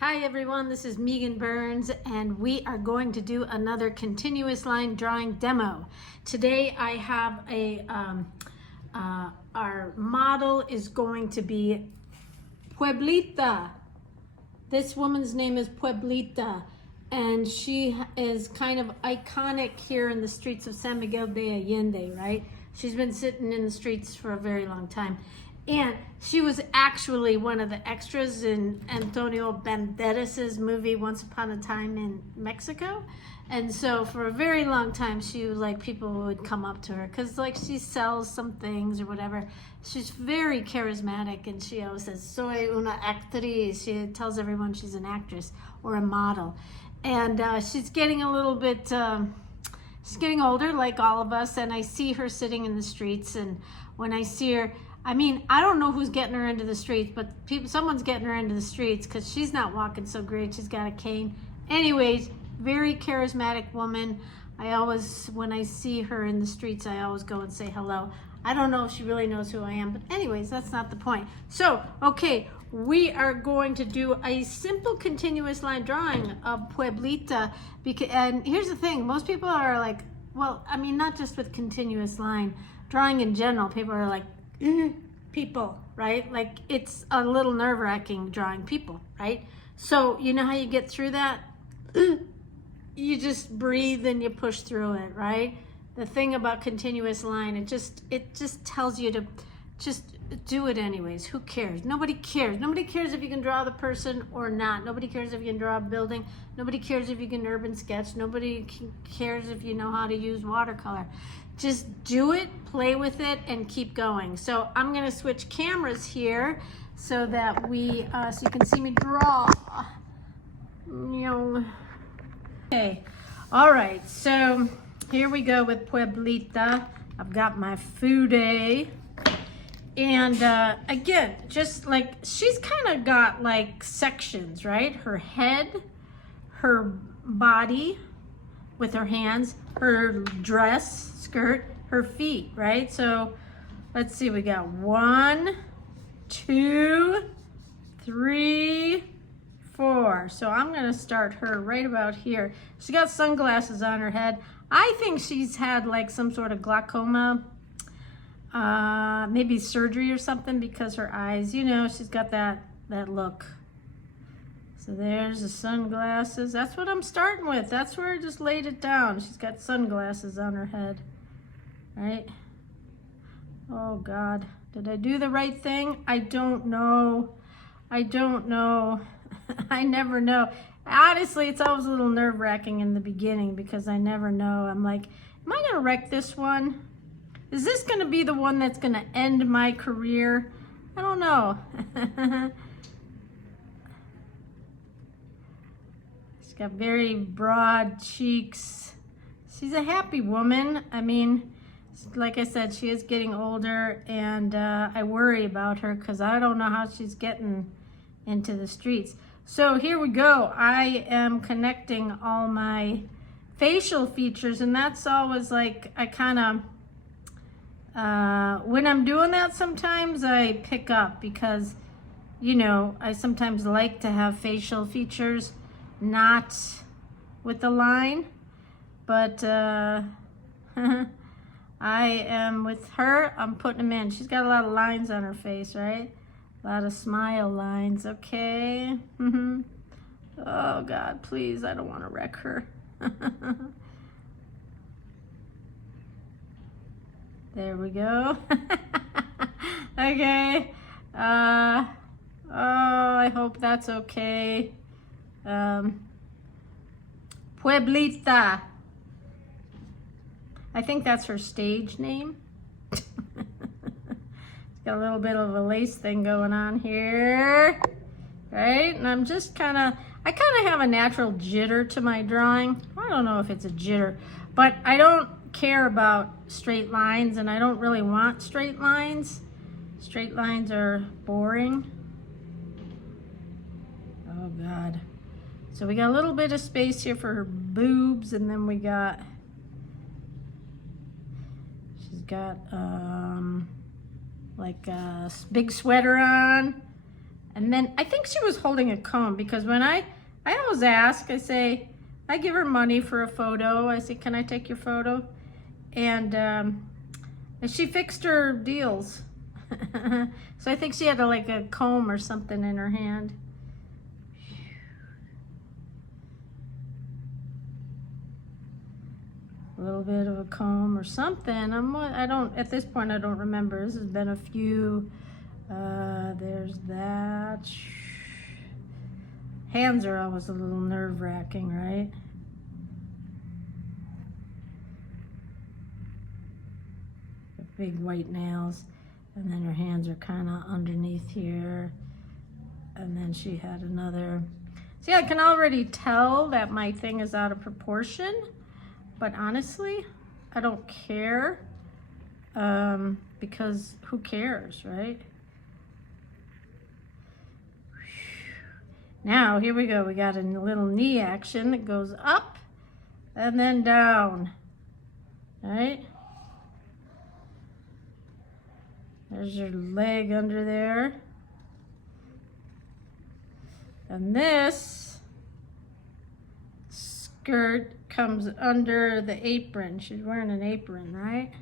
Hi everyone, this is Meagan Burns and we are going to do another continuous line drawing demo. Today I have our model is going to be Pueblita. This woman's name is Pueblita and she is kind of iconic here in the streets of San Miguel de Allende, right? She's been sitting in the streets for a very long time. And she was actually one of the extras in Antonio Banderas's movie Once Upon a Time in Mexico. And so for a very long time, she was like, people would come up to her because like she sells some things or whatever. She's very charismatic and she always says, soy una actriz. She tells everyone she's an actress or a model. And she's getting a little bit, she's getting older like all of us. And I see her sitting in the streets, and when I see her, I mean, I don't know who's getting her into the streets, but someone's getting her into the streets because she's not walking so great. She's got a cane. Anyways, very charismatic woman. I always, when I see her in the streets, I always go and say hello. I don't know if she really knows who I am, but anyways, that's not the point. So, okay, we are going to do a simple continuous line drawing of Pueblita. And here's the thing, most people are like, well, I mean, not just with continuous line, drawing in general, people are like, people, right? Like it's a little nerve-wracking drawing people, right? So you know how you get through that? You just breathe and you push through it, right? The thing about continuous line, it just tells you to just do it anyways. Who cares? Nobody cares. Nobody cares if you can draw the person or not. Nobody cares if you can draw a building. Nobody cares if you can urban sketch. Nobody cares if you know how to use watercolor. Just do it, play with it, and keep going. So I'm gonna switch cameras here so that so you can see me draw. Okay, all right, so here we go with Pueblita. I've got my Fude. And again, just like, she's kind of got like sections, right? Her head, her body with her hands, her dress, skirt, her feet, right? So let's see, we got 1, 2, 3, 4. So I'm gonna start her right about here. She's got sunglasses on her head. I think she's had like some sort of glaucoma, maybe surgery or something, because her eyes, you know, she's got that look. So there's the sunglasses. That's what I'm starting with. That's where I just laid it down. She's got sunglasses on her head, right? Oh God, did I do the right thing? I don't know. I don't know. I never know. Honestly, it's always a little nerve-wracking in the beginning because I never know. I'm like, am I gonna wreck this one? Is this gonna be the one that's gonna end my career? I don't know. She's got very broad cheeks. She's a happy woman. I mean, like I said, she is getting older, and I worry about her because I don't know how she's getting into the streets. So here we go. I am connecting all my facial features, and that's always like, I kind of, when I'm doing that, sometimes I pick up because, you know, I sometimes like to have facial features not with the line, but I am with her, I'm putting them in. She's got a lot of lines on her face, right? A lot of smile lines, okay? Oh God, please, I don't want to wreck her. There we go. Okay. Oh, I hope that's okay. Pueblita. I think that's her stage name. It's got a little bit of a lace thing going on here, right? And I'm just I kind of have a natural jitter to my drawing. I don't know if it's a jitter, but I don't care about straight lines, and I don't really want straight lines. Straight lines are boring. Oh God. So we got a little bit of space here for her boobs, and then she's got like a big sweater on, And then I think she was holding a comb, because when I always ask, I say, I give her money for a photo. I say, can I take your photo? And she fixed her deals. So I think she had like a comb or something in her hand. A little bit of a comb or something. I don't, at this point, I don't remember. This has been a few. There's that. Hands are always a little nerve-wracking, right? The big white nails. And then her hands are kind of underneath here. And then she had another. See, I can already tell that my thing is out of proportion. But honestly, I don't care. Because who cares, right? Now, here we go. We got a little knee action that goes up and then down, right? There's your leg under there. And this skirt comes under the apron. She's wearing an apron, right?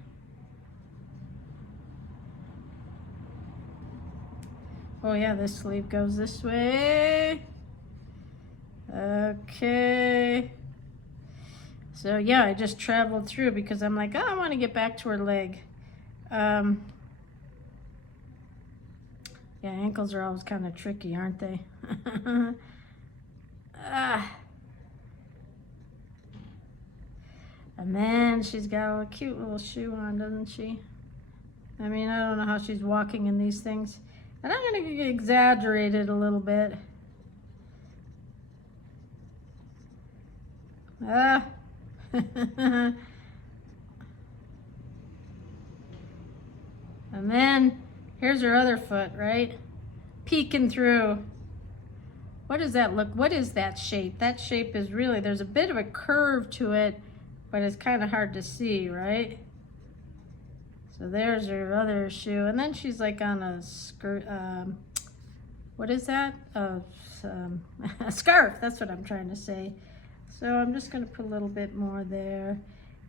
Oh yeah, this sleeve goes this way. Okay. So yeah, I just traveled through because I'm like, oh, I want to get back to her leg. Yeah, ankles are always kind of tricky, aren't they? And then she's got a cute little shoe on, doesn't she? I mean, I don't know how she's walking in these things. And I'm going to exaggerate it a little bit. And then here's her other foot, right? Peeking through. What does that look? What is that shape? That shape is really, there's a bit of a curve to it, but it's kind of hard to see, right? So there's her other shoe. And then she's like on a skirt, what is that? A scarf, that's what I'm trying to say. So I'm just gonna put a little bit more there.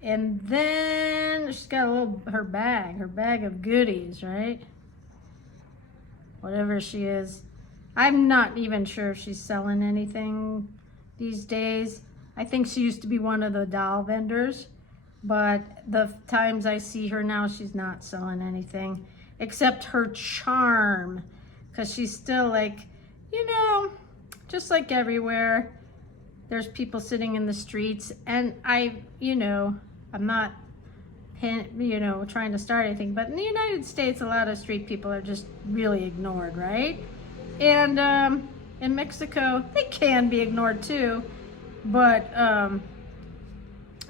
And then she's got a little, her bag of goodies, right? Whatever she is. I'm not even sure if she's selling anything these days. I think she used to be one of the doll vendors, but the times I see her now, she's not selling anything except her charm, because she's still like, you know, just like everywhere, there's people sitting in the streets, and you know, I'm not, you know, trying to start anything, but in the United States, a lot of street people are just really ignored, right? And in Mexico, they can be ignored too, but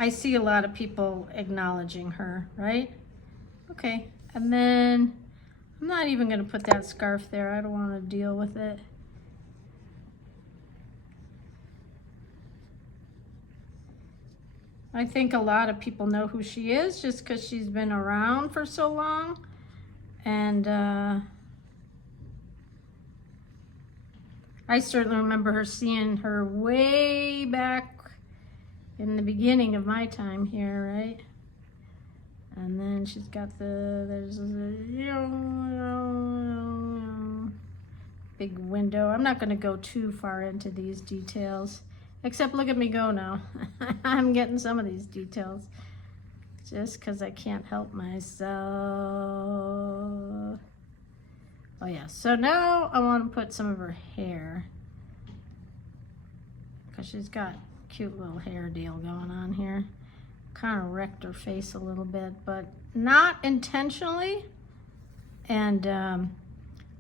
I see a lot of people acknowledging her, right? Okay, and then I'm not even gonna put that scarf there. I don't wanna deal with it. I think a lot of people know who she is just because she's been around for so long. And I certainly remember seeing her way back in the beginning of my time here, right? And then she's got there's a big window. I'm not gonna go too far into these details, except look at me go now. I'm getting some of these details just because I can't help myself. Oh yeah, so now I want to put some of her hair, because she's got a cute little hair deal going on here. Kind of wrecked her face a little bit, but not intentionally. And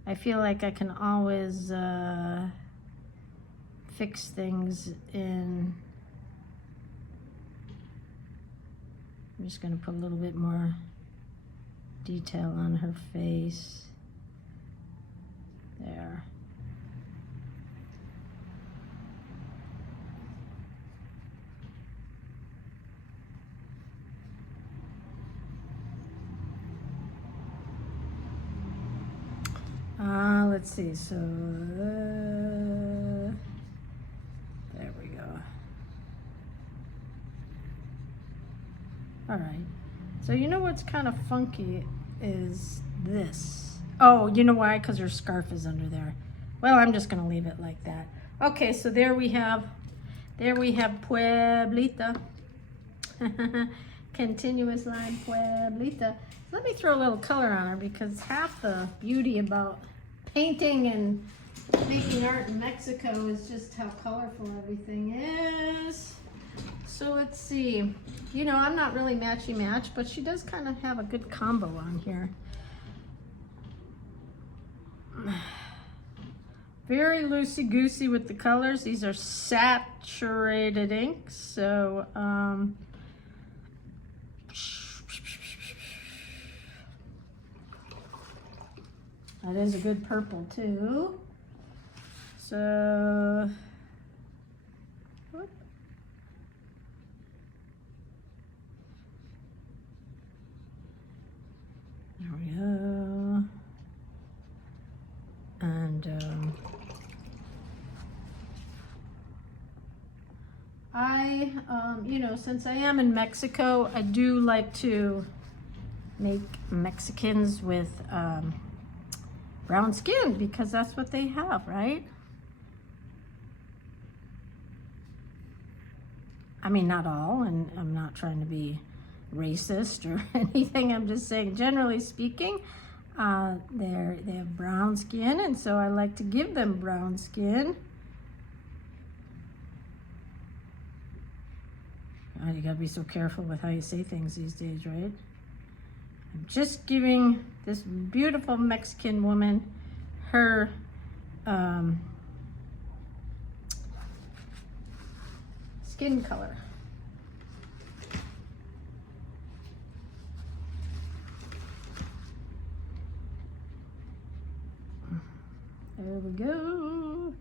I feel like I can always fix things in. I'm just going to put a little bit more detail on her face. There. let's see. So there we go. All right. So you know what's kind of funky is this. Oh, you know why? Because her scarf is under there. Well, I'm just gonna leave it like that. Okay, so there we have Pueblita. Continuous line Pueblita. Let me throw a little color on her because half the beauty about painting and making art in Mexico is just how colorful everything is. So let's see. You know, I'm not really matchy-match, but she does kind of have a good combo on here. Very loosey-goosey with the colors. These are saturated inks, so that is a good purple too. So whoop. There we go. And you know, since I am in Mexico, I do like to make Mexicans with brown skin because that's what they have, right? I mean, not all, and I'm not trying to be racist or anything. I'm just saying, generally speaking, they have brown skin, and so I like to give them brown skin. Oh, you gotta be so careful with how you say things these days, right? I'm just giving this beautiful Mexican woman her skin color. There we go.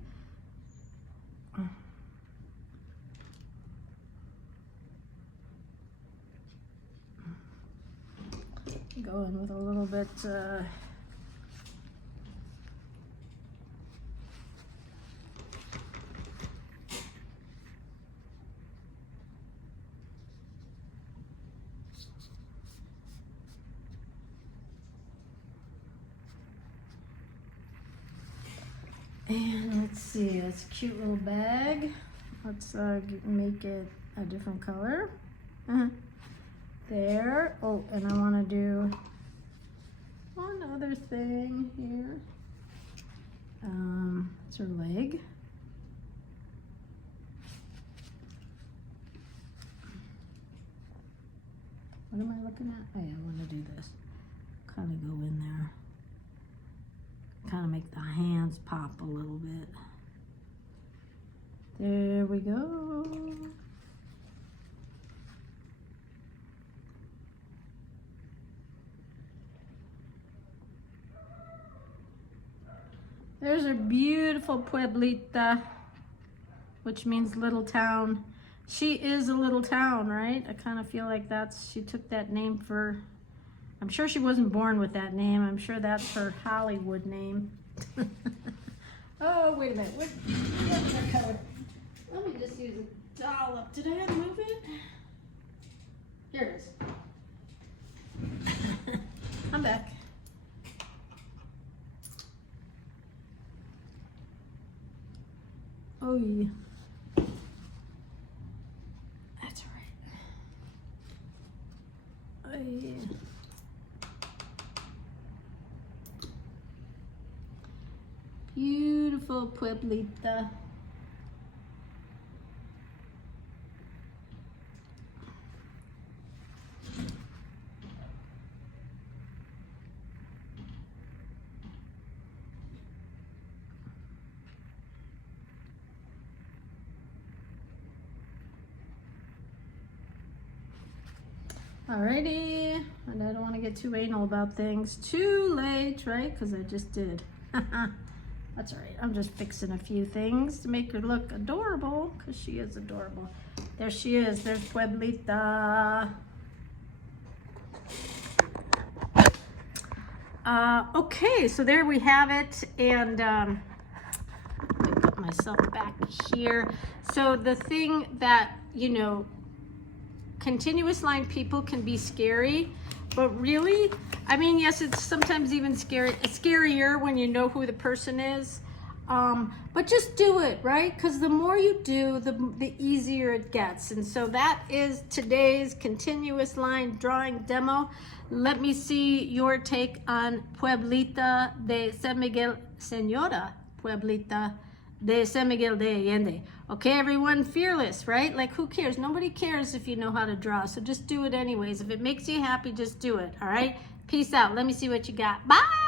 Going with a little bit and let's see, it's a cute little bag. Let's make it a different color. There. Oh, and I want to do one other thing here. It's her leg. What am I looking at? Oh yeah, I want to do this. Kind of go in there. Kind of make the hands pop a little bit. There we go. There's her beautiful Pueblita, which means little town. She is a little town, right? I kind of feel like she took that name for, I'm sure she wasn't born with that name. I'm sure that's her Hollywood name. Oh, wait a minute. Where's my color? Let me just use a dollop. Did I move it? Here it is. I'm back. Oh yeah. That's right. Oh yeah. Beautiful Pueblita. Alrighty, and I don't want to get too anal about things. Too late, right? Because I just did. That's all right. I'm just fixing a few things to make her look adorable, because she is adorable. There she is. There's Pueblita. Okay, so there we have it, and let me put myself back here. So the thing that, you know, continuous line people can be scary, but really, I mean, yes, it's sometimes even scarier when you know who the person is, but just do it, right? Because the more you do, the easier it gets. And so that is today's continuous line drawing demo. Let me see your take on Pueblita de San Miguel, Señora Pueblita de San Miguel de Allende. Okay, everyone, fearless, right? Like, who cares? Nobody cares if you know how to draw, so just do it anyways. If it makes you happy, just do it, all right? Peace out. Let me see what you got. Bye!